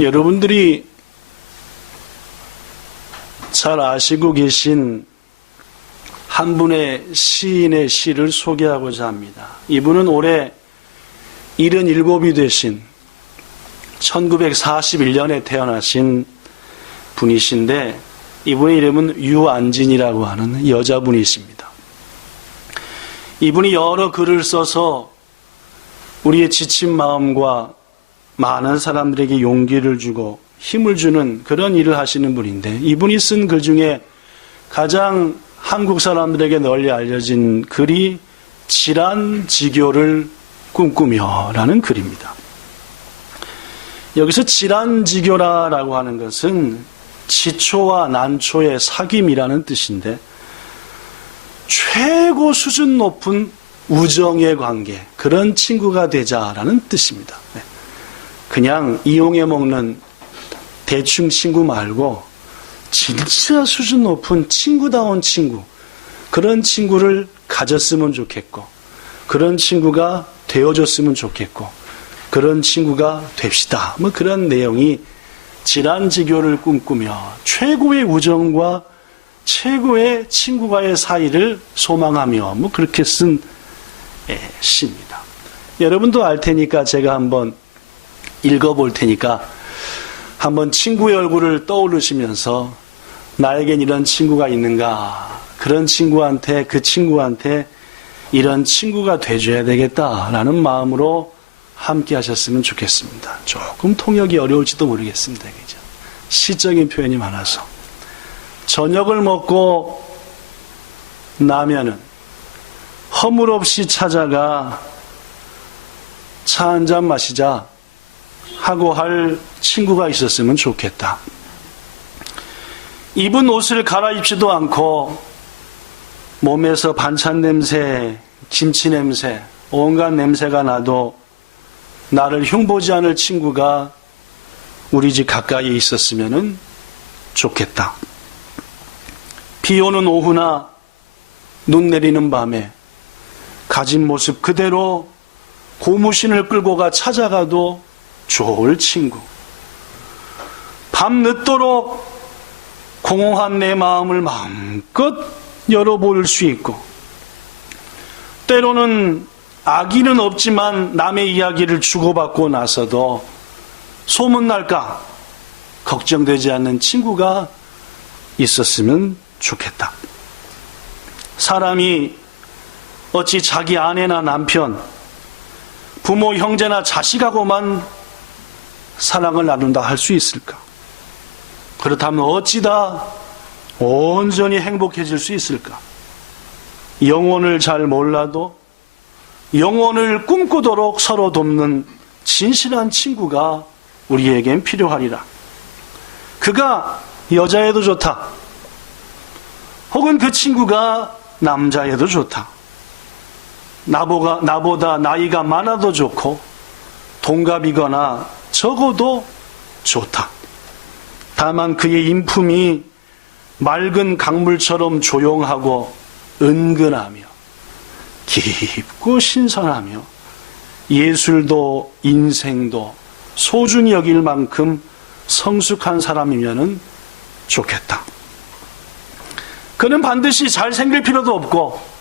여러분들이 잘 아시고 계신 한 분의 시인의 시를 소개하고자 합니다. 이분은 올해 77이 되신 1941년에 태어나신 분이신데, 이분의 이름은 유안진이라고 하는 여자분이십니다. 이분이 여러 글을 써서 우리의 지친 마음과 많은 사람들에게 용기를 주고 힘을 주는 그런 일을 하시는 분인데, 이분이 쓴 글 중에 가장 한국 사람들에게 널리 알려진 글이 질환지교를 꿈꾸며 라는 글입니다. 여기서 질환지교라고 하는 것은 지초와 난초의 사귐이라는 뜻인데, 최고 수준 높은 우정의 관계, 그런 친구가 되자라는 뜻입니다. 그냥 이용해 먹는 대충 친구 말고 진짜 수준 높은 친구다운 친구, 그런 친구를 가졌으면 좋겠고, 그런 친구가 되어줬으면 좋겠고, 그런 친구가 됩시다. 뭐 그런 내용이 질환지교를 꿈꾸며 최고의 우정과 최고의 친구와의 사이를 소망하며 뭐 그렇게 쓴 시입니다. 여러분도 알 테니까 제가 한번 읽어볼 테니까 한번 친구의 얼굴을 떠올리시면서 나에겐 이런 친구가 있는가, 그런 친구한테, 그 친구한테 이런 친구가 돼줘야 되겠다라는 마음으로 함께 하셨으면 좋겠습니다. 조금 통역이 어려울지도 모르겠습니다. 그죠? 시적인 표현이 많아서. 저녁을 먹고 나면은 허물없이 찾아가 차 한잔 마시자 하고 할 친구가 있었으면 좋겠다. 입은 옷을 갈아입지도 않고 몸에서 반찬 냄새, 김치 냄새, 온갖 냄새가 나도 나를 흉보지 않을 친구가 우리 집 가까이에 있었으면 좋겠다. 비 오는 오후나 눈 내리는 밤에 가진 모습 그대로 고무신을 끌고 찾아가도 좋을 친구. 밤 늦도록 공허한 내 마음을 마음껏 열어볼 수 있고, 때로는 악의는 없지만 남의 이야기를 주고받고 나서도 소문날까 걱정되지 않는 친구가 있었으면 좋겠다. 사람이 어찌 자기 아내나 남편, 부모, 형제나 자식하고만 사랑을 나눈다 할 수 있을까? 그렇다면 어찌다 온전히 행복해질 수 있을까? 영혼을 잘 몰라도 영혼을 꿈꾸도록 서로 돕는 진실한 친구가 우리에겐 필요하리라. 그가 여자애도 좋다. 혹은 그 친구가 남자애도 좋다. 나보다 나이가 많아도 좋고 동갑이거나 적어도 좋다. 다만 그의 인품이 맑은 강물처럼 조용하고 은근하며 깊고 신선하며 예술도 인생도 소중히 여길 만큼 성숙한 사람이면 좋겠다. 그는 반드시 잘생길 필요도 없고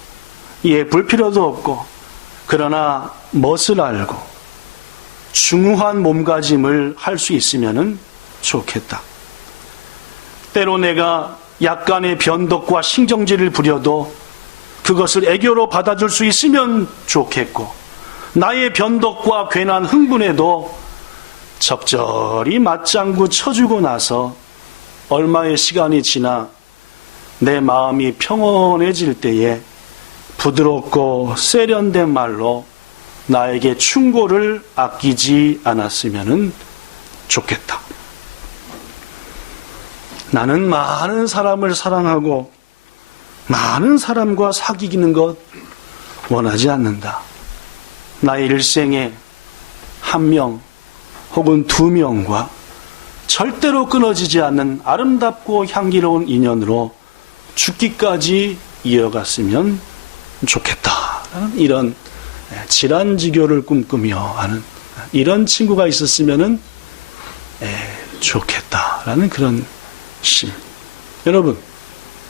예쁠 필요도 없고, 그러나 멋을 알고 중후한 몸가짐을 할 수 있으면 좋겠다. 때로 내가 약간의 변덕과 신경질을 부려도 그것을 애교로 받아줄 수 있으면 좋겠고, 나의 변덕과 괜한 흥분에도 적절히 맞장구 쳐주고 나서 얼마의 시간이 지나 내 마음이 평온해질 때에 부드럽고 세련된 말로 나에게 충고를 아끼지 않았으면 좋겠다. 나는 많은 사람을 사랑하고 많은 사람과 사귀는 것 원하지 않는다. 나의 일생에 한 명 혹은 두 명과 절대로 끊어지지 않는 아름답고 향기로운 인연으로 죽기까지 이어갔으면 좋겠다. 이런 질환지교를 꿈꾸며 하는 이런 친구가 있었으면 좋겠다라는 그런 심. 여러분,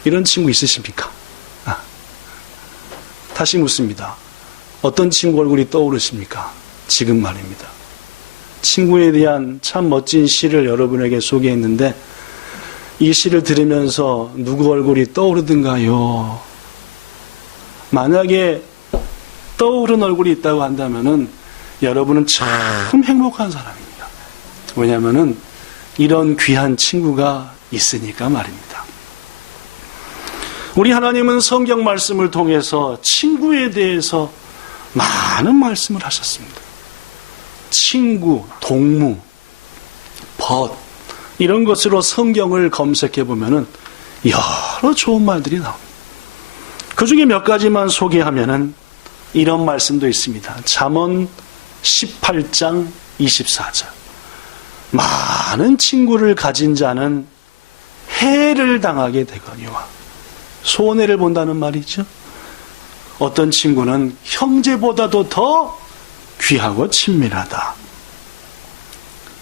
이런 친구 있으십니까? 다시 묻습니다. 어떤 친구 얼굴이 떠오르십니까? 지금 말입니다. 친구에 대한 참 멋진 시를 여러분에게 소개했는데 이 시를 들으면서 누구 얼굴이 떠오르든가요? 만약에 떠오른 얼굴이 있다고 한다면은 여러분은 참 행복한 사람입니다. 왜냐하면은 이런 귀한 친구가 있으니까 말입니다. 우리 하나님은 성경 말씀을 통해서 친구에 대해서 많은 말씀을 하셨습니다. 친구, 동무, 벗 이런 것으로 성경을 검색해 보면은 여러 좋은 말들이 나옵니다. 그 중에 몇 가지만 소개하면은 이런 말씀도 있습니다. 잠언 18장 24절. 많은 친구를 가진 자는 해를 당하게 되거니와. 손해를 본다는 말이죠. 어떤 친구는 형제보다도 더 귀하고 친밀하다.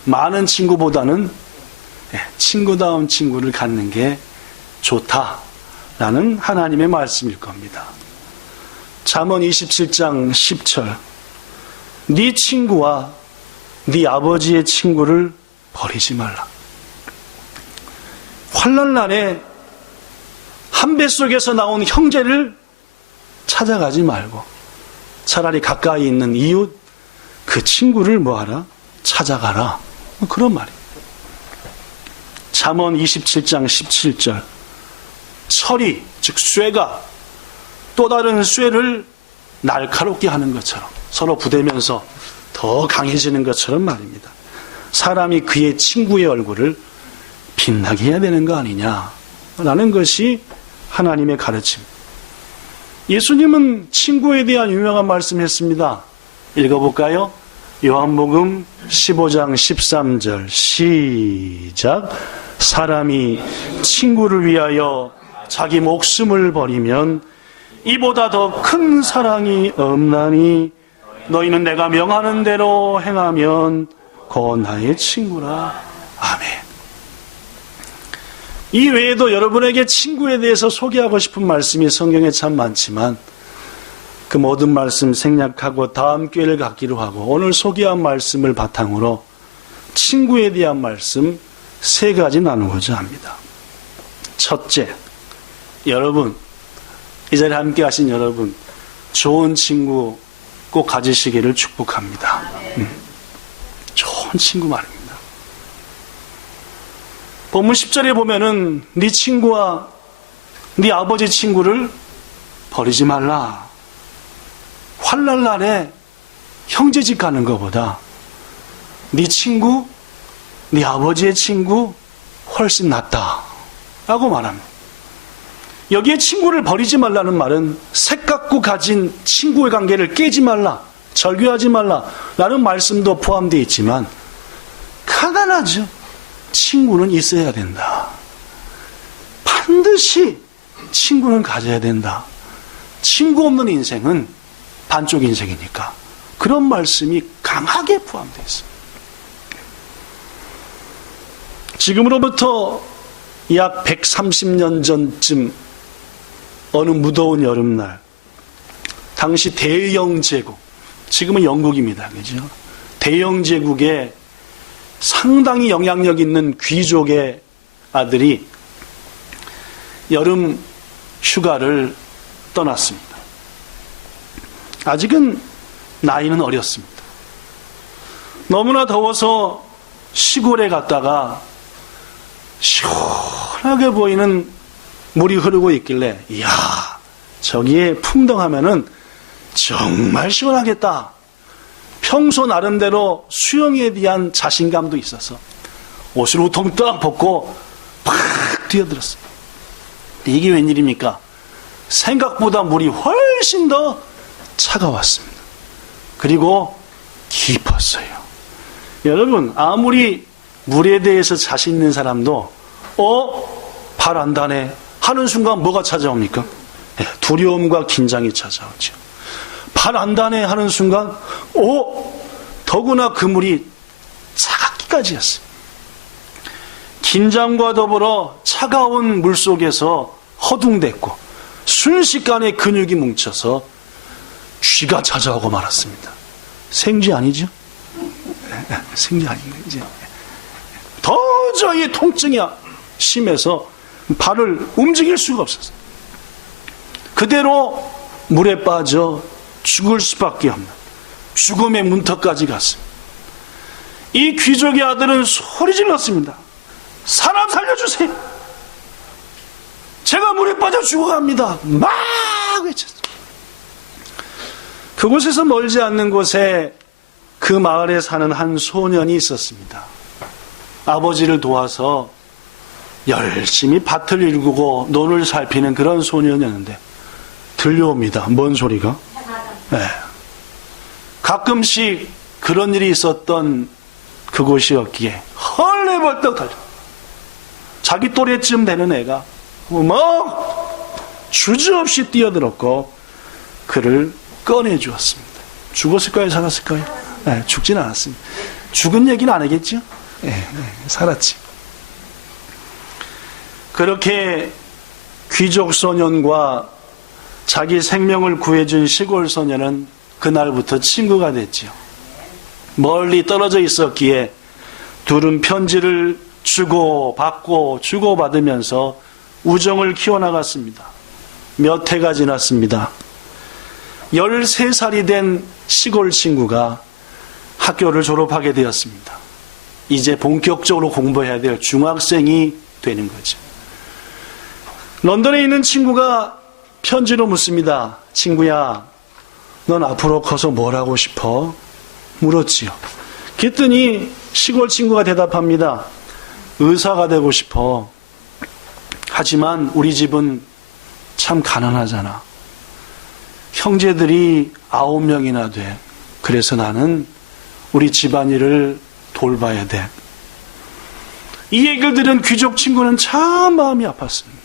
많은 친구보다는 친구다운 친구를 갖는 게 좋다라는 하나님의 말씀일 겁니다. 잠언 27장 10절. 네 친구와 네 아버지의 친구를 버리지 말라. 환난 날에 한 뱃속에서 나온 형제를 찾아가지 말고 차라리 가까이 있는 이웃, 그 친구를 뭐하라? 찾아가라. 그런 말이에요. 잠언 27장 17절. 철이, 즉 쇠가 또 다른 쇠를 날카롭게 하는 것처럼 서로 부대면서 더 강해지는 것처럼 말입니다. 사람이 그의 친구의 얼굴을 빛나게 해야 되는 거 아니냐라는 것이 하나님의 가르침. 예수님은 친구에 대한 유명한 말씀했습니다. 읽어볼까요? 요한복음 15장 13절 시작. 사람이 친구를 위하여 자기 목숨을 버리면 이보다 더 큰 사랑이 없나니 너희는 내가 명하는 대로 행하면 곧 나의 친구라. 아멘. 이 외에도 여러분에게 친구에 대해서 소개하고 싶은 말씀이 성경에 참 많지만 그 모든 말씀 생략하고 다음 기회를 갖기로 하고 오늘 소개한 말씀을 바탕으로 친구에 대한 말씀 3가지 나누고자 합니다. 첫째, 여러분, 이 자리에 함께 하신 여러분, 좋은 친구 꼭 가지시기를 축복합니다. 좋은 친구 말입니다. 본문 10절에 보면은 네 친구와 네 아버지 친구를 버리지 말라. 환난 날에 형제집 가는 것보다 네 친구, 네 아버지의 친구 훨씬 낫다 라고 말합니다. 여기에 친구를 버리지 말라는 말은 색갖고 가진 친구의 관계를 깨지 말라, 절교하지 말라 라는 말씀도 포함되어 있지만 간단하죠. 친구는 있어야 된다. 반드시 친구는 가져야 된다. 친구 없는 인생은 반쪽 인생이니까 그런 말씀이 강하게 포함되어 있습니다. 지금으로부터 약 130년 전쯤 어느 무더운 여름날, 당시 대영 제국, 지금은 영국입니다. 그죠? 대영 제국에 상당히 영향력 있는 귀족의 아들이 여름 휴가를 떠났습니다. 아직은 나이는 어렸습니다. 너무나 더워서 시골에 갔다가 시원하게 보이는 물이 흐르고 있길래 이야, 저기에 풍덩하면은 정말 시원하겠다. 평소 나름대로 수영에 대한 자신감도 있어서 옷을 우통 딱 벗고 팍 뛰어들었어요. 이게 웬일입니까? 생각보다 물이 훨씬 더 차가웠습니다. 그리고 깊었어요. 여러분, 아무리 물에 대해서 자신 있는 사람도 발 안 닿네 하는 순간 뭐가 찾아옵니까? 두려움과 긴장이 찾아오죠. 발 안 닿네 하는 순간 더구나 그 물이 차갑기까지 했어요. 긴장과 더불어 차가운 물 속에서 허둥댔고 순식간에 근육이 뭉쳐서 쥐가 찾아오고 말았습니다. 생쥐 아니죠? 생쥐 아닌가 이제. 도저히 통증이 심해서 발을 움직일 수가 없었어요. 그대로 물에 빠져 죽을 수밖에 없는 죽음의 문턱까지 갔습니다. 이 귀족의 아들은 소리 질렀습니다. 사람 살려주세요. 제가 물에 빠져 죽어갑니다. 막 외쳤어요. 그곳에서 멀지 않는 곳에 그 마을에 사는 한 소년이 있었습니다. 아버지를 도와서 열심히 밭을 일구고 논을 살피는 그런 소년이었는데 들려옵니다. 뭔 소리가? 네. 가끔씩 그런 일이 있었던 그곳이었기에 헐레벌떡 달려. 자기 또래쯤 되는 애가 주저없이 뛰어들었고 그를 꺼내주었습니다. 죽었을까요? 살았을까요? 네, 죽진 않았습니다. 죽은 얘기는 안 하겠죠? 네, 살았지. 그렇게 귀족 소년과 자기 생명을 구해준 시골 소년은 그날부터 친구가 됐지요. 멀리 떨어져 있었기에 둘은 편지를 주고받고 주고받으면서 우정을 키워나갔습니다. 몇 해가 지났습니다. 13살이 된 시골 친구가 학교를 졸업하게 되었습니다. 이제 본격적으로 공부해야 될 중학생이 되는 거죠. 런던에 있는 친구가 편지로 묻습니다. 친구야, 넌 앞으로 커서 뭘 하고 싶어? 물었지요. 그랬더니 시골 친구가 대답합니다. 의사가 되고 싶어. 하지만 우리 집은 참 가난하잖아. 형제들이 9명이나 돼. 그래서 나는 우리 집안일을 돌봐야 돼. 이 얘기를 들은 귀족 친구는 참 마음이 아팠습니다.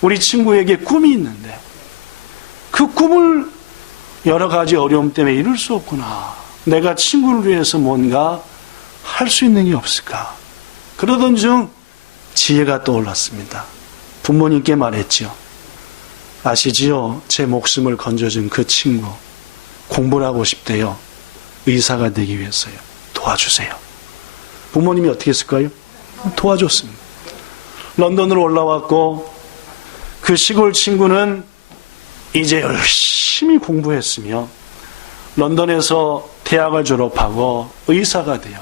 우리 친구에게 꿈이 있는데 그 꿈을 여러 가지 어려움 때문에 이룰 수 없구나. 내가 친구를 위해서 뭔가 할 수 있는 게 없을까. 그러던 중 지혜가 떠올랐습니다. 부모님께 말했지요. 아시지요? 제 목숨을 건져준 그 친구. 공부를 하고 싶대요. 의사가 되기 위해서요. 도와주세요. 부모님이 어떻게 했을까요? 도와줬습니다. 런던으로 올라왔고 그 시골 친구는 이제 열심히 공부했으며 런던에서 대학을 졸업하고 의사가 되어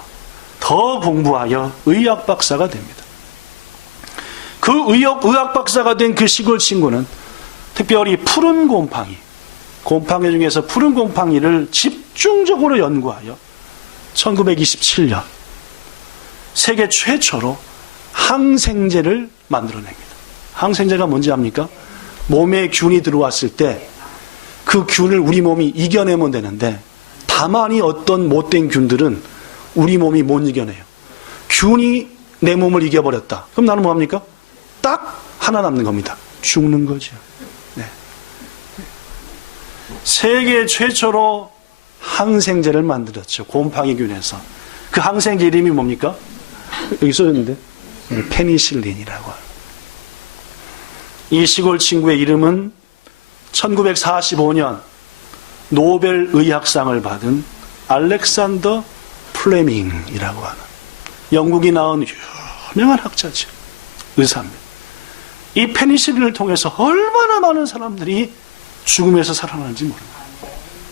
더 공부하여 의학 박사가 됩니다. 그 의학 박사가 된 그 시골 친구는 특별히 푸른 곰팡이 중에서 푸른 곰팡이를 집중적으로 연구하여 1927년 세계 최초로 항생제를 만들어냅니다. 항생제가 뭔지 압니까? 몸에 균이 들어왔을 때 그 균을 우리 몸이 이겨내면 되는데 다만이 어떤 못된 균들은 우리 몸이 못 이겨내요. 균이 내 몸을 이겨버렸다. 그럼 나는 뭐합니까? 딱 하나 남는 겁니다. 죽는 거죠. 네. 세계 최초로 항생제를 만들었죠. 곰팡이균에서. 그 항생제 이름이 뭡니까? 여기 써있는데 페니실린이라고. 이 시골 친구의 이름은 1945년 노벨 의학상을 받은 알렉산더 플레밍이라고 하는 영국이 낳은 유명한 학자죠. 의사입니다. 이 페니실린을 통해서 얼마나 많은 사람들이 죽음에서 살아나는지 모릅니다.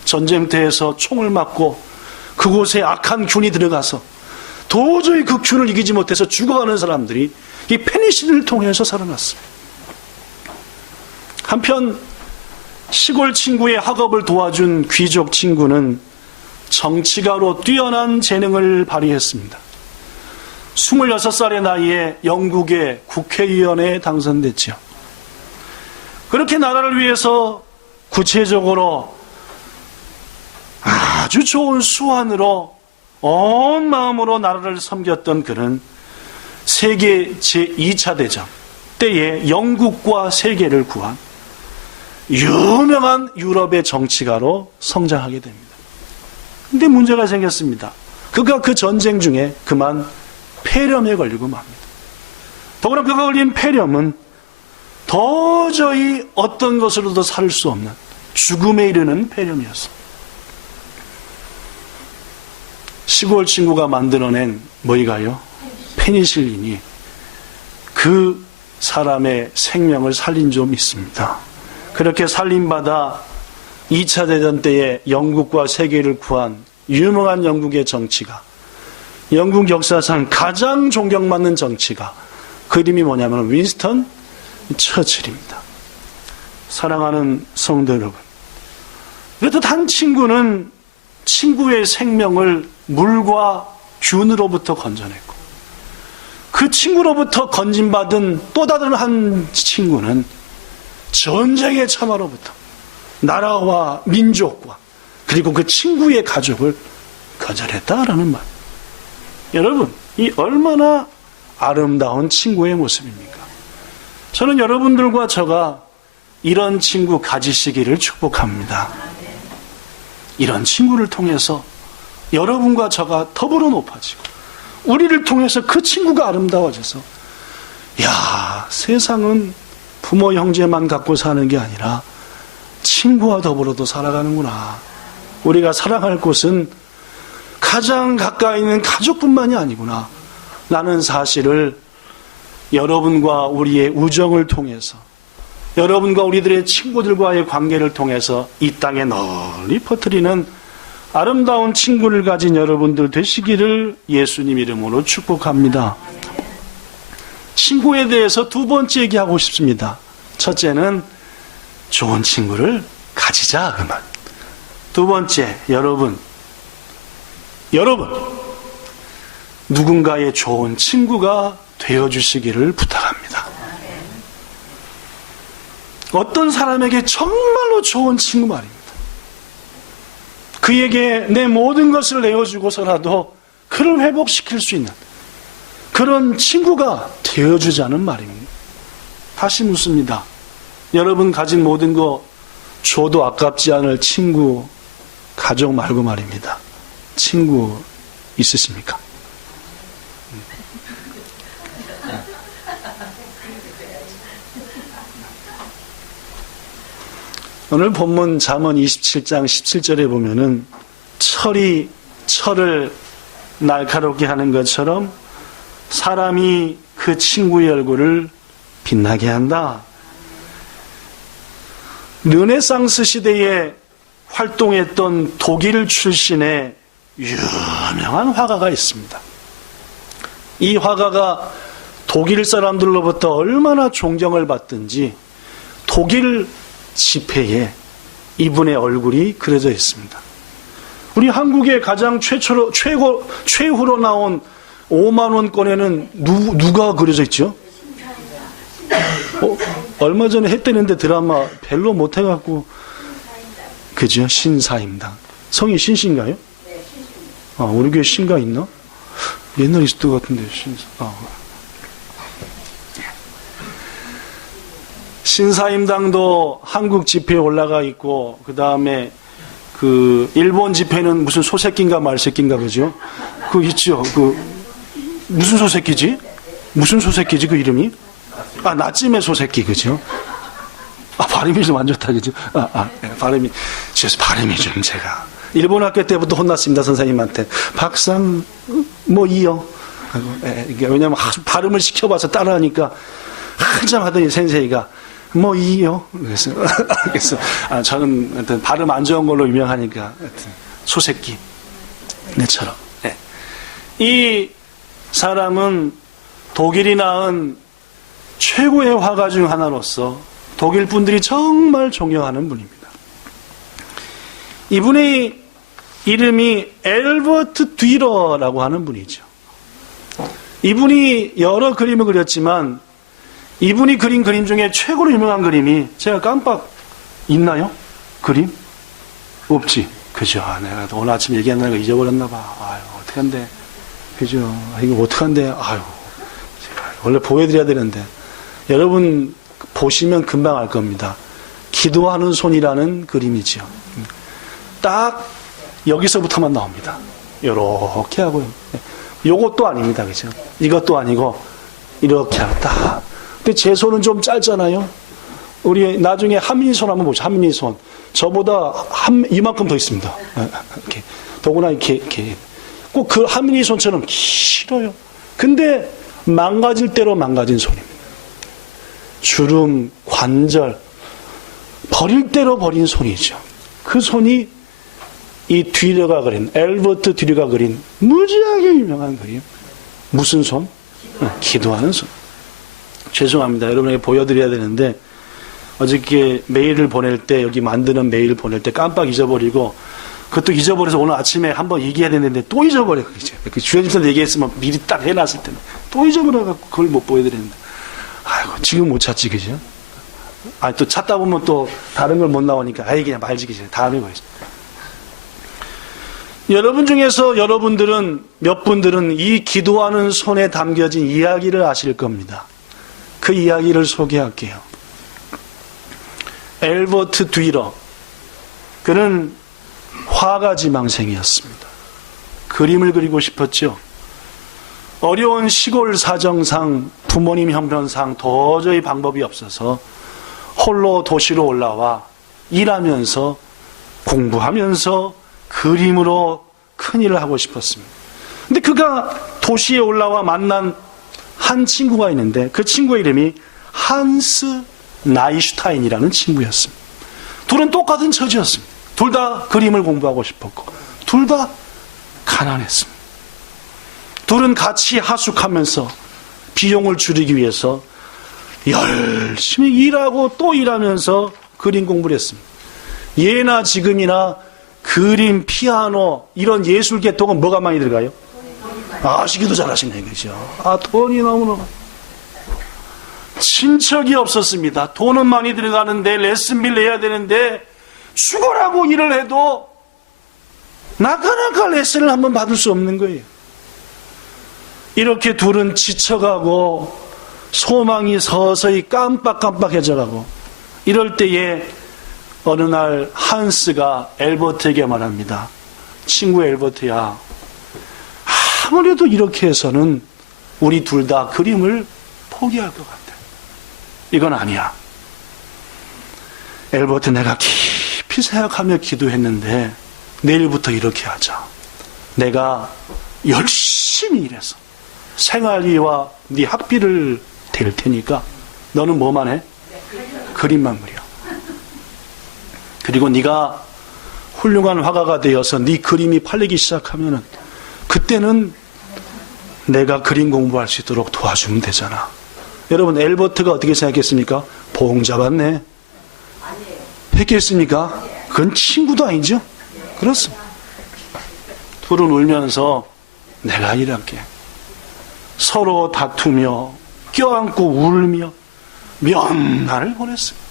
전쟁터에서 총을 맞고 그곳에 악한 균이 들어가서 도저히 그 균을 이기지 못해서 죽어가는 사람들이 이 페니실린을 통해서 살아났습니다. 한편 시골 친구의 학업을 도와준 귀족 친구는 정치가로 뛰어난 재능을 발휘했습니다. 26살의 나이에 영국의 국회의원에 당선됐죠. 그렇게 나라를 위해서 구체적으로 아주 좋은 수완으로 온 마음으로 나라를 섬겼던 그는 세계 제2차 대전 때에 영국과 세계를 구한 유명한 유럽의 정치가로 성장하게 됩니다. 근데 문제가 생겼습니다. 그가 그 전쟁 중에 그만 폐렴에 걸리고 맙니다. 더구나 그가 걸린 폐렴은 도저히 어떤 것으로도 살 수 없는 죽음에 이르는 폐렴이었어. 시골 친구가 만들어낸 뭐이가요? 페니실린이 그 사람의 생명을 살린 점 있습니다. 그렇게 살림받아 2차 대전 때에 영국과 세계를 구한 유명한 영국의 정치가, 영국 역사상 가장 존경받는 정치가, 그 이름이 뭐냐면 윈스턴 처칠입니다. 사랑하는 성도 여러분, 그렇듯 한 친구는 친구의 생명을 물과 균으로부터 건져냈고, 그 친구로부터 건진받은 또 다른 한 친구는 전쟁의 참화로부터 나라와 민족과 그리고 그 친구의 가족을 건져냈다라는 말. 여러분, 이 얼마나 아름다운 친구의 모습입니까? 저는 여러분들과 저가 이런 친구 가지시기를 축복합니다. 이런 친구를 통해서 여러분과 저가 더불어 높아지고, 우리를 통해서 그 친구가 아름다워져서, 야, 세상은 부모 형제만 갖고 사는 게 아니라 친구와 더불어도 살아가는구나. 우리가 사랑할 곳은 가장 가까이 있는 가족뿐만이 아니구나. 라는 사실을 여러분과 우리의 우정을 통해서, 여러분과 우리들의 친구들과의 관계를 통해서 이 땅에 널리 퍼뜨리는 아름다운 친구를 가진 여러분들 되시기를 예수님 이름으로 축복합니다. 친구에 대해서 두 번째 얘기하고 싶습니다. 첫째는 좋은 친구를 가지자, 그 말. 두 번째, 여러분, 누군가의 좋은 친구가 되어주시기를 부탁합니다. 어떤 사람에게 정말로 좋은 친구 말입니다. 그에게 내 모든 것을 내어주고서라도 그를 회복시킬 수 있는 그런 친구가 되어주자는 말입니다. 다시 묻습니다. 여러분 가진 모든 거 줘도 아깝지 않을 친구, 가족 말고 말입니다. 친구 있으십니까? 오늘 본문 잠언 27장 17절에 보면은 철이 철을 날카롭게 하는 것처럼 사람이 그 친구의 얼굴을 빛나게 한다. 르네상스 시대에 활동했던 독일 출신의 유명한 화가가 있습니다. 이 화가가 독일 사람들로부터 얼마나 존경을 받든지 독일 지폐에 이분의 얼굴이 그려져 있습니다. 우리 한국에 가장 최후로 나온 5만원권에는 누가 그려져 있죠? 얼마 전에 했다는데 드라마 별로 못해갖고, 그죠? 신사임당. 성이 신씨인가요? 우리 교회 신가 있나? 옛날 있을 것 같은데, 신사. 신사임당도 한국 집회에 올라가 있고, 그 다음에 그 일본 집회는 무슨 소새끼인가 말새끼인가 그죠? 그 있죠. 그 무슨 소새끼지? 무슨 소새끼지 그 이름이? 나찜의 소새끼 그죠? 발음이 좀 안 좋다 그죠? 발음이 좀 제가 일본 학교 때부터 혼났습니다 선생님한테. 박상 뭐 이요? 왜냐면 발음을 시켜봐서 따라하니까 한참 하더니 센세이가 뭐 이요? 그래서 저는 하여튼 발음 안 좋은 걸로 유명하니까 하여튼 소새끼 내처럼. 네. 이 사람은 독일이 낳은 최고의 화가 중 하나로서 독일 분들이 정말 존경하는 분입니다. 이분의 이름이 엘버트 뒤러라고 하는 분이죠. 이분이 여러 그림을 그렸지만 이분이 그린 그림 중에 최고로 유명한 그림이, 제가 깜빡 있나요? 그림? 없지. 그죠? 내가 오늘 아침 얘기한다는 거 잊어버렸나 봐. 어떡한데. 그죠? 이거 어떡한데. 원래 보여드려야 되는데. 여러분 보시면 금방 알 겁니다. 기도하는 손이라는 그림이죠. 딱 여기서부터만 나옵니다. 요렇게 하고요. 요것도 아닙니다. 그죠? 이것도 아니고 이렇게 하다. 근데 제 손은 좀 짧잖아요. 우리 나중에 한민희 손 한번 보죠. 한민희 손. 저보다 이만큼 더 있습니다. 이렇게. 더구나 이렇게. 꼭 그 한민희 손처럼 길어요. 근데 망가질 대로 망가진 손입니다. 주름, 관절, 버릴 대로 버린 손이죠. 그 손이 이 뒤려가 그린, 엘버트 뒤려가 그린 무지하게 유명한 그림. 무슨 손? 기도하는 손. 죄송합니다. 여러분에게 보여드려야 되는데, 어저께 메일을 보낼 때, 여기 만드는 메일 보낼 때 깜빡 잊어버리고, 그것도 잊어버려서 오늘 아침에 한번 얘기해야 되는데 또 잊어버려. 그 주연집사한테 얘기했으면 미리 딱 해놨을 텐데, 또 잊어버려갖고 그걸 못 보여드리는데. 아이고, 지금 못 찾지, 그죠? 또 찾다 보면 또 다른 걸 못 나오니까, 그냥 말지, 그죠? 다음에 보여줘. 여러분 중에서 여러분들은, 몇 분들은 이 기도하는 손에 담겨진 이야기를 아실 겁니다. 그 이야기를 소개할게요. 엘버트 뒤러. 그는 화가 지망생이었습니다. 그림을 그리고 싶었죠. 어려운 시골 사정상, 부모님 형편상 도저히 방법이 없어서 홀로 도시로 올라와 일하면서 공부하면서 그림으로 큰 일을 하고 싶었습니다. 근데 그가 도시에 올라와 만난 한 친구가 있는데 그 친구의 이름이 한스 나이슈타인이라는 친구였습니다. 둘은 똑같은 처지였습니다. 둘 다 그림을 공부하고 싶었고 둘 다 가난했습니다. 둘은 같이 하숙하면서 비용을 줄이기 위해서 열심히 일하고 또 일하면서 그림 공부를 했습니다. 예나 지금이나 그림, 피아노 이런 예술 계통은 뭐가 많이 들어가요? 아시기도 잘하시네, 그죠? 돈이 너무너무. 친척이 없었습니다. 돈은 많이 들어가는데 레슨비를 내야 되는데 죽어라고 일을 해도 나가나가 레슨을 한번 받을 수 없는 거예요. 이렇게 둘은 지쳐가고 소망이 서서히 깜빡깜빡해져가고 이럴 때에 어느 날 한스가 엘버트에게 말합니다. 친구 엘버트야, 아무래도 이렇게 해서는 우리 둘 다 그림을 포기할 것 같아. 이건 아니야. 엘버트, 내가 깊이 생각하며 기도했는데 내일부터 이렇게 하자. 내가 열심히 일해서 생활비와 네 학비를 댈 테니까 너는 뭐만 해? 그림만 그려. 그리고 네가 훌륭한 화가가 되어서 네 그림이 팔리기 시작하면은 그때는 내가 그림 공부할 수 있도록 도와주면 되잖아. 여러분, 엘버트가 어떻게 생각했습니까? 봉 잡았네. 했겠습니까? 그건 친구도 아니죠? 그렇습니다. 둘은 울면서 내가 일할게. 서로 다투며 껴안고 울며 몇 날을 보냈습니다.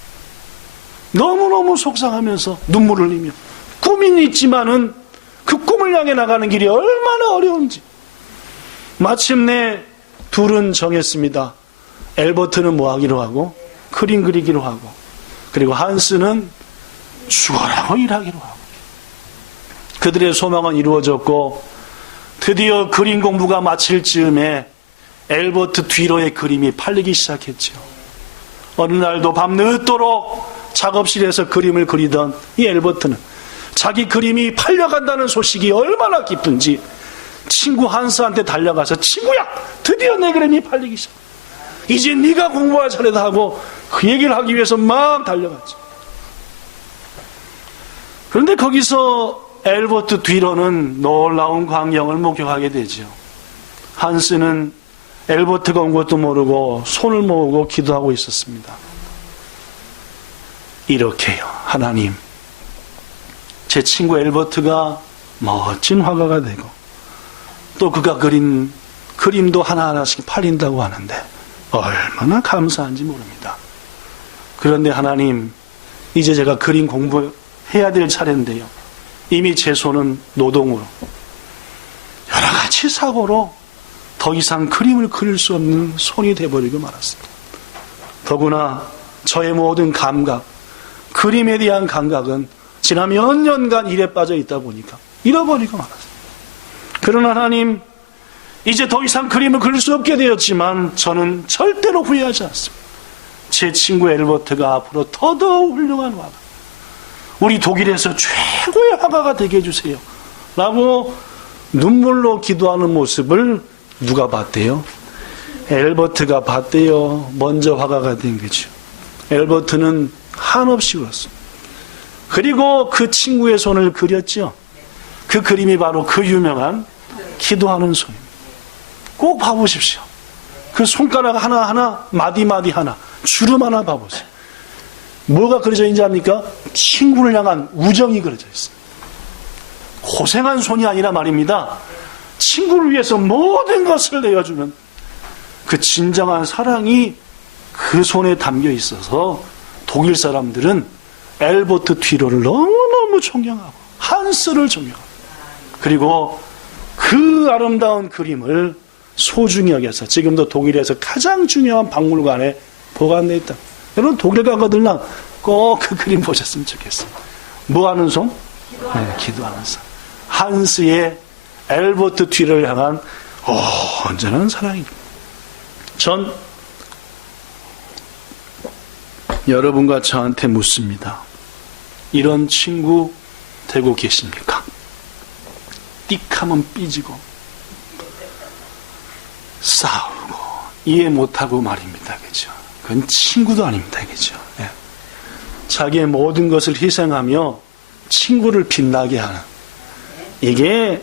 너무너무 속상하면서 눈물을 흘리며 꿈은 있지만은 그 꿈을 향해 나가는 길이 얼마나 어려운지. 마침내 둘은 정했습니다. 엘버트는 뭐 하기로 하고 그림 그리기로 하고, 그리고 한스는 죽어라고 일하기로 하고. 그들의 소망은 이루어졌고 드디어 그림 공부가 마칠 즈음에 엘버트 뒤로의 그림이 팔리기 시작했죠. 어느 날도 밤늦도록 작업실에서 그림을 그리던 이 엘버트는 자기 그림이 팔려간다는 소식이 얼마나 기쁜지 친구 한스한테 달려가서, 친구야, 드디어 내 그림이 팔리기 시작. 이제 네가 공부할 차례다 하고 그 얘기를 하기 위해서 막 달려갔죠. 그런데 거기서 엘버트 뒤로는 놀라운 광경을 목격하게 되죠. 한스는 엘버트가 온 것도 모르고 손을 모으고 기도하고 있었습니다. 이렇게요. 하나님, 제 친구 엘버트가 멋진 화가가 되고 또 그가 그린 그림도 하나하나씩 팔린다고 하는데 얼마나 감사한지 모릅니다. 그런데 하나님, 이제 제가 그림 공부해야 될 차례인데요. 이미 제 손은 노동으로 여러 가지 사고로 더 이상 그림을 그릴 수 없는 손이 돼버리고 말았습니다. 더구나 저의 모든 감각, 그림에 대한 감각은 지난 몇 년간 일에 빠져 있다 보니까 잃어버리고 말았습니다. 그러나 하나님, 이제 더 이상 그림을 그릴 수 없게 되었지만 저는 절대로 후회하지 않습니다. 제 친구 엘버트가 앞으로 더더욱 훌륭한 화가, 우리 독일에서 최고의 화가가 되게 해주세요 라고 눈물로 기도하는 모습을 누가 봤대요? 엘버트가 봤대요. 먼저 화가가 된 거죠. 엘버트는 한없이 울었습니다. 그리고 그 친구의 손을 그렸죠. 그 그림이 바로 그 유명한 기도하는 손입니다. 꼭 봐보십시오. 그 손가락 하나하나, 마디마디 하나, 주름 하나 봐보세요. 뭐가 그려져 있는지 압니까? 친구를 향한 우정이 그려져 있어요. 고생한 손이 아니라 말입니다. 친구를 위해서 모든 것을 내어주는 그 진정한 사랑이 그 손에 담겨 있어서 독일 사람들은 엘버트 튜러를 너무너무 존경하고 한스를 존경하고, 그리고 그 아름다운 그림을 소중히 여겨서 지금도 독일에서 가장 중요한 박물관에 보관되어 있다. 여러분 독일 가거들랑 꼭 그 그림 보셨으면 좋겠어요. 뭐 하는 손? 네, 기도하는 손. 한스의 엘버트 튜러를 향한 온전한 사랑입니다. 전 여러분과 저한테 묻습니다. 이런 친구 되고 계십니까? 띡하면 삐지고 싸우고 이해 못하고 말입니다. 그죠? 그건 친구도 아닙니다. 그죠? 예. 자기의 모든 것을 희생하며 친구를 빛나게 하는, 이게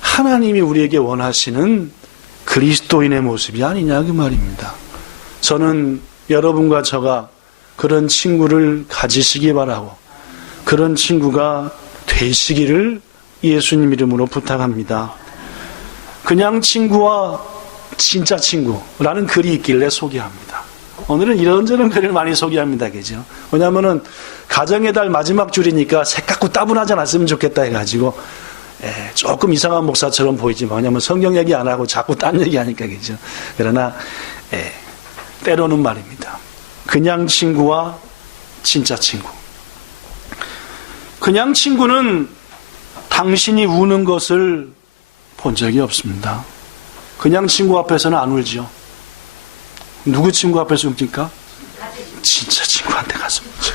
하나님이 우리에게 원하시는 그리스도인의 모습이 아니냐 그 말입니다. 저는 여러분과 저가 그런 친구를 가지시기 바라고, 그런 친구가 되시기를 예수님 이름으로 부탁합니다. 그냥 친구와 진짜 친구라는 글이 있길래 소개합니다. 오늘은 이런저런 글을 많이 소개합니다. 그죠? 왜냐하면은 가정의 달 마지막 줄이니까 새까고 따분하지 않았으면 좋겠다 해가지고 조금 이상한 목사처럼 보이지만, 왜냐하면 성경 얘기 안 하고 자꾸 딴 얘기 하니까. 그죠? 그러나 때로는 말입니다. 그냥 친구와 진짜 친구. 그냥 친구는 당신이 우는 것을 본 적이 없습니다. 그냥 친구 앞에서는 안 울죠. 누구 친구 앞에서 웁니까? 진짜 친구한테 가서 울죠.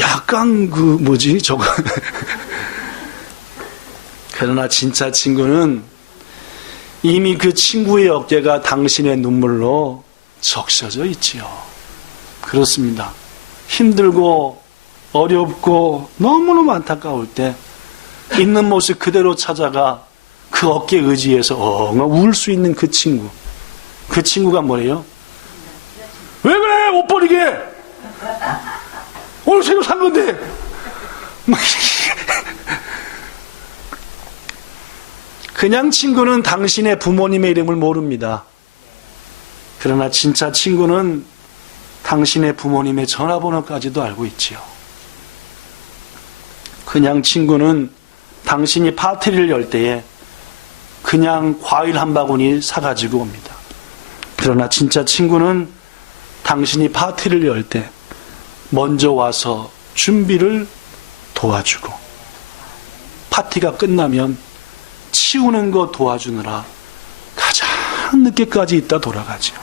약간 저거. 그러나 진짜 친구는 이미 그 친구의 어깨가 당신의 눈물로 적셔져 있지요. 그렇습니다. 힘들고 어렵고 너무너무 안타까울 때 있는 모습 그대로 찾아가 그 어깨 의지에서 울 수 있는 그 친구. 그 친구가 뭐래요? 왜 그래? 못 버리게! 오늘 새로 산 건데! 그냥 친구는 당신의 부모님의 이름을 모릅니다. 그러나 진짜 친구는 당신의 부모님의 전화번호까지도 알고 있지요. 그냥 친구는 당신이 파티를 열 때에 그냥 과일 한 바구니 사가지고 옵니다. 그러나 진짜 친구는 당신이 파티를 열 때 먼저 와서 준비를 도와주고, 파티가 끝나면 치우는 거 도와주느라 가장 늦게까지 있다 돌아가죠.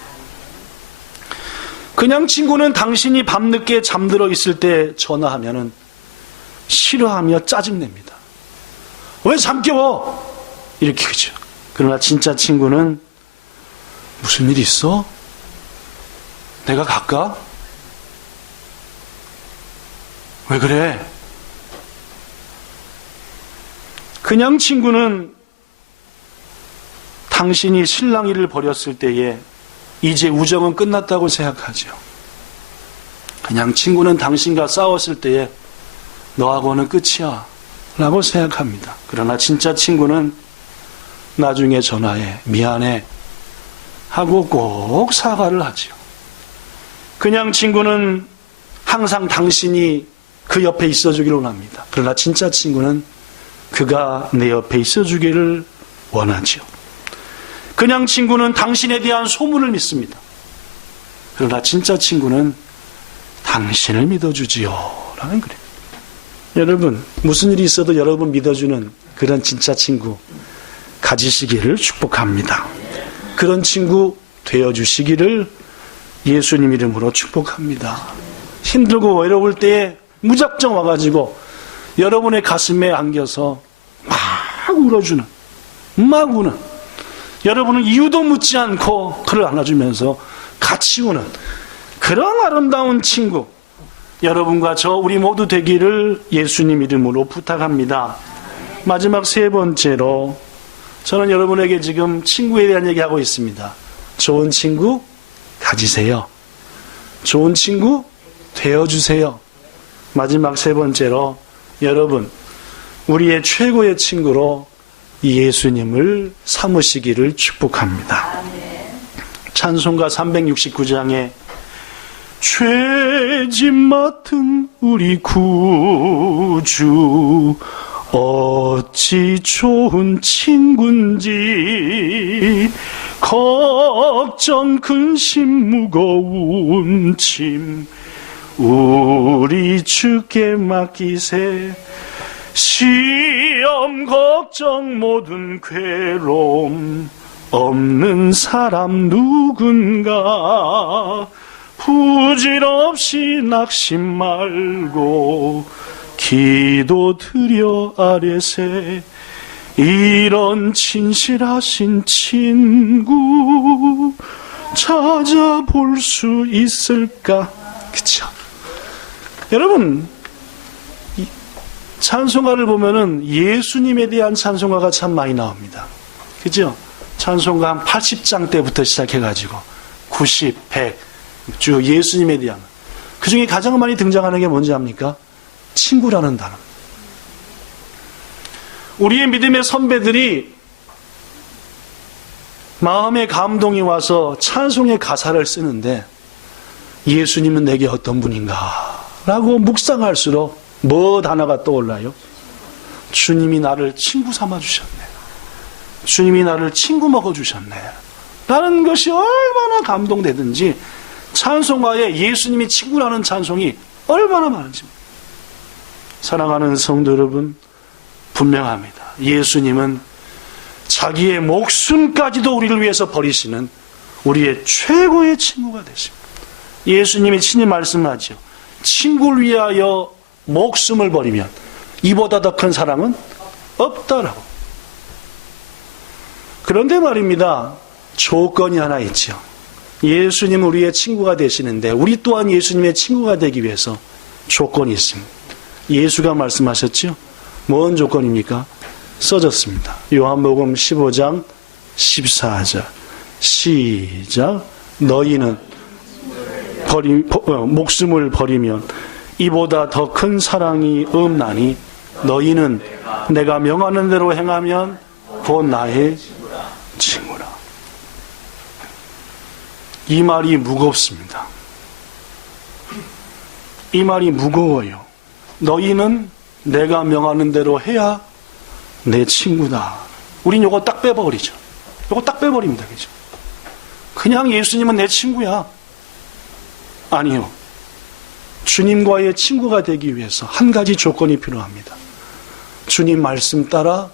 그냥 친구는 당신이 밤늦게 잠들어 있을 때 전화하면은 싫어하며 짜증냅니다. 왜 잠 깨워? 이렇게 그죠. 그러나 진짜 친구는 무슨 일 있어? 내가 갈까? 왜 그래? 그냥 친구는 당신이 실랑이를 벌였을 때에 이제 우정은 끝났다고 생각하죠. 그냥 친구는 당신과 싸웠을 때에 너하고는 끝이야 라고 생각합니다. 그러나 진짜 친구는 나중에 전화해 미안해 하고 꼭 사과를 하죠. 그냥 친구는 항상 당신이 그 옆에 있어주기를 원합니다. 그러나 진짜 친구는 그가 내 옆에 있어주기를 원하죠. 그냥 친구는 당신에 대한 소문을 믿습니다. 그러나 진짜 친구는 당신을 믿어주지요 라는 거예요. 여러분, 무슨 일이 있어도 여러분 믿어주는 그런 진짜 친구 가지시기를 축복합니다. 그런 친구 되어주시기를 예수님 이름으로 축복합니다. 힘들고 외로울 때에 무작정 와가지고 여러분의 가슴에 안겨서 막 울어주는, 막 우는, 여러분은 이유도 묻지 않고 그를 안아주면서 같이 우는 그런 아름다운 친구, 여러분과 저 우리 모두 되기를 예수님 이름으로 부탁합니다. 마지막 세 번째로, 저는 여러분에게 지금 친구에 대한 얘기하고 있습니다. 좋은 친구 가지세요. 좋은 친구 되어주세요. 마지막 세 번째로, 여러분 우리의 최고의 친구로 예수님을 삼으시기를 축복합니다. 찬송가 369장에 죄짐 맡은 우리 구주 어찌 좋은 친군지 걱정 근심 무거운 짐 우리 주께 맡기세 시험 걱정 모든 괴로움 없는 사람 누군가 부질없이 낙심 말고 기도 드려 아뢰세 이런 진실하신 친구 찾아볼 수 있을까? 그쵸? 여러분, 찬송가를 보면은 예수님에 대한 찬송가가 참 많이 나옵니다. 그죠? 찬송가 한 80장 때부터 시작해가지고 90, 100, 쭉 예수님에 대한. 그 중에 가장 많이 등장하는 게 뭔지 압니까? 친구라는 단어. 우리의 믿음의 선배들이 마음의 감동이 와서 찬송의 가사를 쓰는데 예수님은 내게 어떤 분인가 라고 묵상할수록 뭐 단어가 떠올라요? 주님이 나를 친구 삼아 주셨네. 주님이 나를 친구 먹어 주셨네. 라는 것이 얼마나 감동되든지 찬송가에 예수님이 친구라는 찬송이 얼마나 많은지. 사랑하는 성도 여러분, 분명합니다. 예수님은 자기의 목숨까지도 우리를 위해서 버리시는 우리의 최고의 친구가 되십니다. 예수님이 친히 말씀하죠. 친구를 위하여 목숨을 버리면 이보다 더 큰 사랑은 없다라고. 그런데 말입니다. 조건이 하나 있죠. 예수님은 우리의 친구가 되시는데 우리 또한 예수님의 친구가 되기 위해서 조건이 있습니다. 예수가 말씀하셨죠. 뭔 조건입니까? 써졌습니다. 요한복음 15장 14절 시작. 너희는 목숨을 버리면 이보다 더 큰 사랑이 없나니 너희는 내가 명하는 대로 행하면 곧 나의 친구라. 이 말이 무겁습니다. 이 말이 무거워요. 너희는 내가 명하는 대로 해야 내 친구다. 우린 요거 딱 빼버리죠. 요거 딱 빼버립니다. 그죠? 그냥 예수님은 내 친구야. 아니요. 주님과의 친구가 되기 위해서 한 가지 조건이 필요합니다. 주님 말씀 따라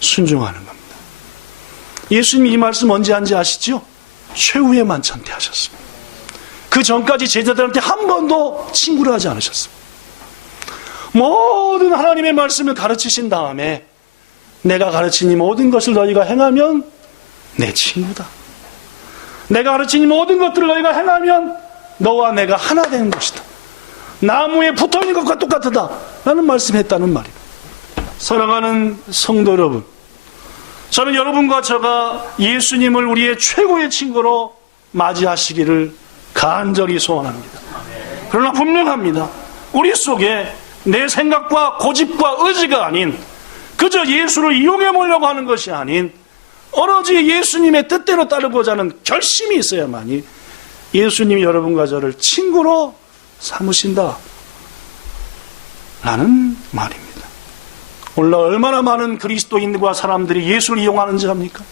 순종하는 겁니다. 예수님이 이 말씀 언제 한지 아시죠? 최후의 만찬 때 하셨습니다. 그 전까지 제자들한테 한 번도 친구를 하지 않으셨습니다. 모든 하나님의 말씀을 가르치신 다음에 내가 가르친 이 모든 것을 너희가 행하면 내 친구다. 내가 가르친 이 모든 것들을 너희가 행하면 너와 내가 하나 되는 것이다. 나무에 붙어있는 것과 똑같다 라는 말씀했다는 말입니다. 사랑하는 성도 여러분, 저는 여러분과 저가 예수님을 우리의 최고의 친구로 맞이하시기를 간절히 소원합니다. 그러나 분명합니다. 우리 속에 내 생각과 고집과 의지가 아닌 그저 예수를 이용해 보려고 하는 것이 아닌 오로지 예수님의 뜻대로 따르고자 하는 결심이 있어야만이 예수님이 여러분과 저를 친구로 삼으신다 라는 말입니다. 오늘 얼마나 많은 그리스도인과 사람들이 예수를 이용하는지 압니까?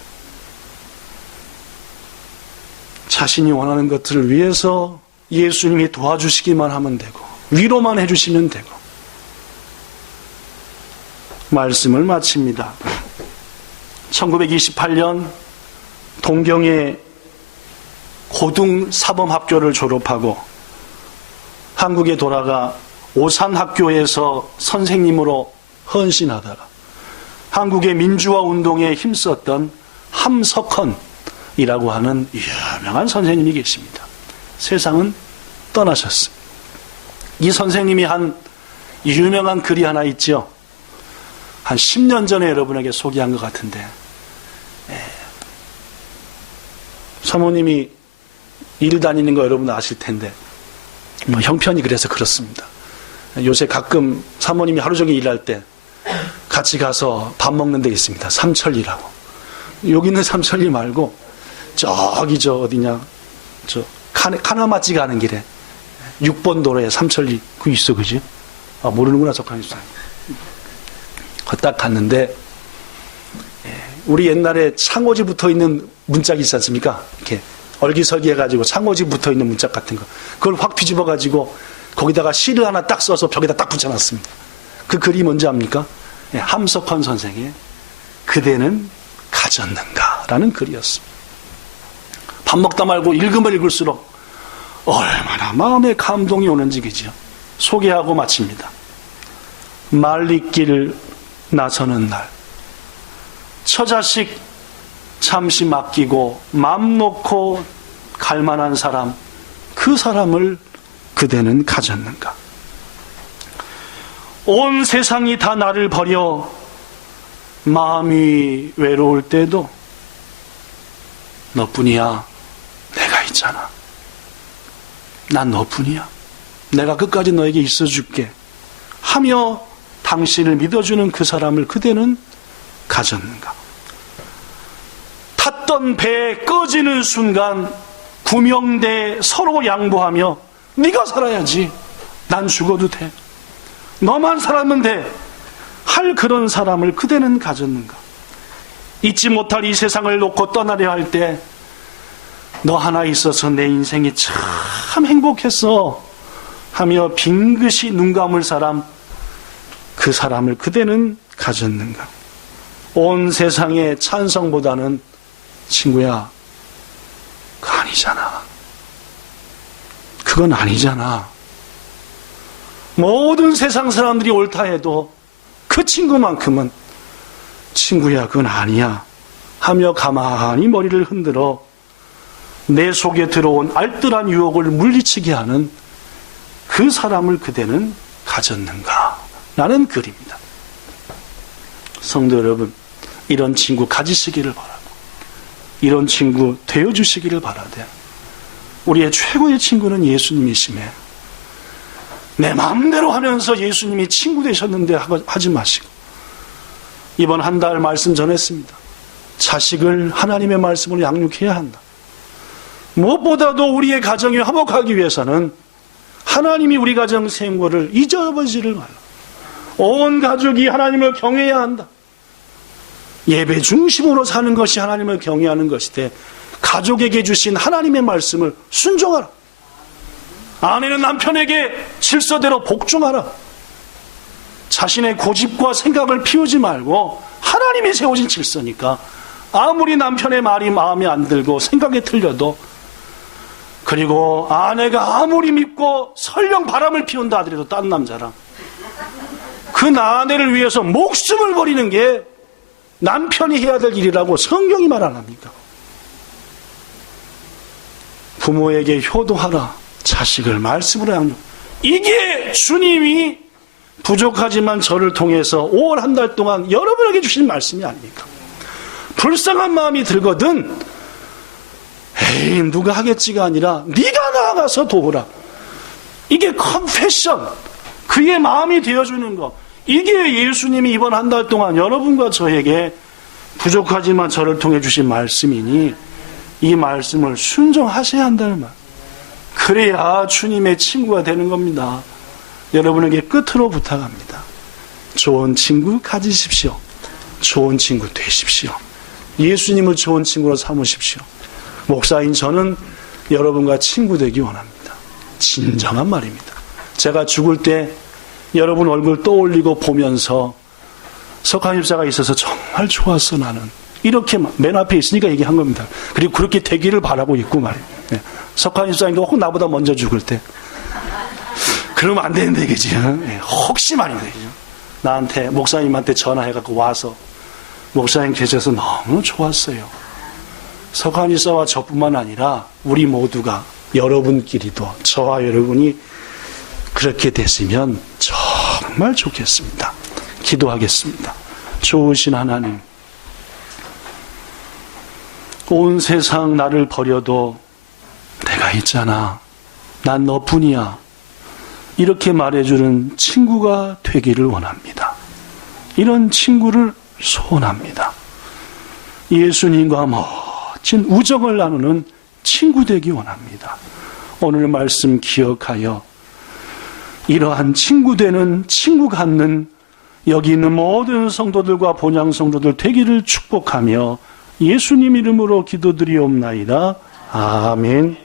자신이 원하는 것들을 위해서 예수님이 도와주시기만 하면 되고 위로만 해주시면 되고 말씀을 마칩니다. 1928년 동경의 고등사범학교를 졸업하고 한국에 돌아가 오산학교에서 선생님으로 헌신하다가 한국의 민주화 운동에 힘썼던 함석헌이라고 하는 유명한 선생님이 계십니다. 세상은 떠나셨습니다. 이 선생님이 한 유명한 글이 하나 있죠. 한 10년 전에 여러분에게 소개한 것 같은데, 사모님이 일 다니는 거 여러분 아실 텐데, 뭐 형편이 그래서 그렇습니다. 요새 가끔 사모님이 하루 종일 일할 때 같이 가서 밥 먹는 데 있습니다. 삼천리라고. 여기 있는 삼천리 말고 저기 어디냐, 카나마찌 가는 길에 6번 도로에 삼천리 그 있어, 그지? 아, 모르는구나, 적한 있어. 딱 갔는데, 우리 옛날에 창호지 붙어 있는 문짝이 있지 않습니까? 이렇게 얼기설기 해가지고 창호지 붙어 있는 문짝 같은 거. 그걸 확 뒤집어 가지고 거기다가 시를 하나 딱 써서 벽에다 딱 붙여놨습니다. 그 글이 뭔지 압니까? 함석헌 선생의 그대는 가졌는가? 라는 글이었습니다. 밥 먹다 말고 읽으면 읽을수록 얼마나 마음에 감동이 오는지, 그죠? 소개하고 마칩니다. 말리길 나서는 날, 처자식 잠시 맡기고 맘 놓고 갈 만한 사람, 그 사람을 그대는 가졌는가? 온 세상이 다 나를 버려 마음이 외로울 때도 너뿐이야. 내가 있잖아. 난 너뿐이야. 내가 끝까지 너에게 있어줄게 하며 당신을 믿어주는 그 사람을 그대는 가졌는가? 탔던 배 꺼지는 순간 구명대 서로 양보하며 네가 살아야지, 난 죽어도 돼, 너만 살아면 돼 할 그런 사람을 그대는 가졌는가? 잊지 못할 이 세상을 놓고 떠나려 할 때 너 하나 있어서 내 인생이 참 행복했어 하며 빙긋이 눈 감을 사람, 그 사람을 그대는 가졌는가? 온 세상의 찬성보다는 친구야, 그거 아니잖아. 그건 아니잖아. 모든 세상 사람들이 옳다 해도 그 친구만큼은 친구야, 그건 아니야 하며 가만히 머리를 흔들어 내 속에 들어온 알뜰한 유혹을 물리치게 하는 그 사람을 그대는 가졌는가? 라는 글입니다. 성도 여러분, 이런 친구 가지시기를 바라고, 이런 친구 되어주시기를 바라되, 우리의 최고의 친구는 예수님이시매 내 마음대로 하면서 예수님이 친구 되셨는데 하지 마시고, 이번 한 달 말씀 전했습니다. 자식을 하나님의 말씀으로 양육해야 한다. 무엇보다도 우리의 가정이 화목하기 위해서는 하나님이 우리 가정 세운 것을 잊어버리지를 말라. 온 가족이 하나님을 경외해야 한다. 예배 중심으로 사는 것이 하나님을 경외하는 것이되, 가족에게 주신 하나님의 말씀을 순종하라. 아내는 남편에게 질서대로 복종하라. 자신의 고집과 생각을 피우지 말고 하나님이 세워진 질서니까 아무리 남편의 말이 마음에 안 들고 생각이 틀려도, 그리고 아내가 아무리 밉고 설령 바람을 피운다 하더라도 딴 남자랑 그 아내를 위해서 목숨을 버리는 게 남편이 해야 될 일이라고 성경이 말 안 합니까? 부모에게 효도하라. 자식을 말씀으로 양육. 이게 주님이 부족하지만 저를 통해서 5월 한 달 동안 여러분에게 주신 말씀이 아닙니까? 불쌍한 마음이 들거든 에이 누가 하겠지가 아니라 네가 나아가서 도우라. 이게 컨페션, 그의 마음이 되어주는 것, 이게 예수님이 이번 한 달 동안 여러분과 저에게 부족하지만 저를 통해 주신 말씀이니 이 말씀을 순종하셔야 한다는 말. 그래야 주님의 친구가 되는 겁니다. 여러분에게 끝으로 부탁합니다. 좋은 친구 가지십시오. 좋은 친구 되십시오. 예수님을 좋은 친구로 삼으십시오. 목사인 저는 여러분과 친구 되기 원합니다. 진정한 말입니다. 제가 죽을 때 여러분 얼굴 떠올리고 보면서 석한 집사가 있어서 정말 좋았어 나는. 이렇게 맨 앞에 있으니까 얘기한 겁니다. 그리고 그렇게 되기를 바라고 있고 말이에요. 예. 석한 집사님도 혹 나보다 먼저 죽을 때 그러면 안 되는 얘기지. 예. 혹시 말입니다. 나한테 목사님한테 전화해갖고 와서 목사님 계셔서 너무 좋았어요. 석한 집사와 저뿐만 아니라 우리 모두가 여러분끼리도 저와 여러분이 그렇게 됐으면 정말 좋겠습니다. 기도하겠습니다. 좋으신 하나님, 온 세상 나를 버려도 내가 있잖아. 난 너뿐이야. 이렇게 말해주는 친구가 되기를 원합니다. 이런 친구를 소원합니다. 예수님과 멋진 우정을 나누는 친구 되기 원합니다. 오늘 말씀 기억하여 이러한 친구 되는, 친구 갖는 여기 있는 모든 성도들과 본향 성도들 되기를 축복하며 예수님 이름으로 기도드리옵나이다. 아멘.